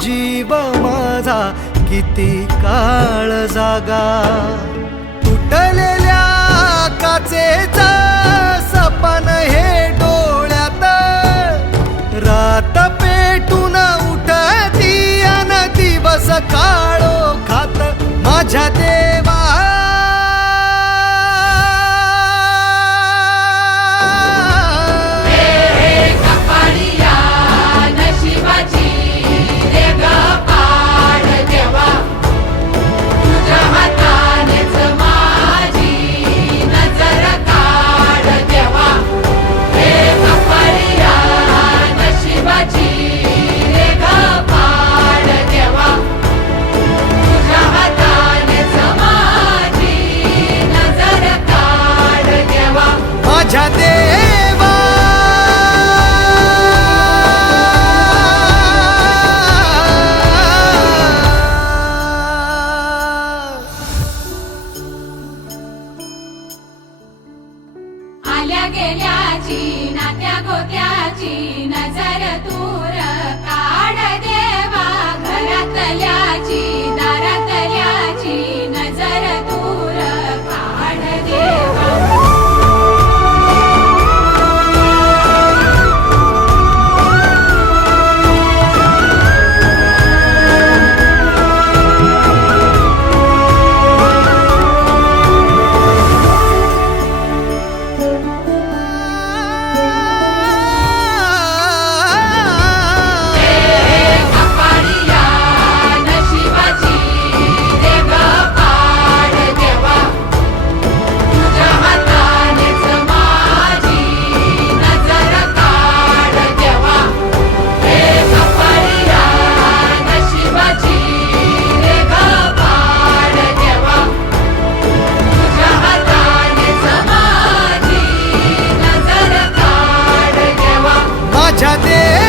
जीव माझा किती काळ जागा. तुटलेल्या काचेचा सपन हे डोळ्यात. रात पेटून उठती अन दिवस काळो खात माझ्या ते माझ्या देवा आल्या गेल्याची नात्या गोत्याची. সাথে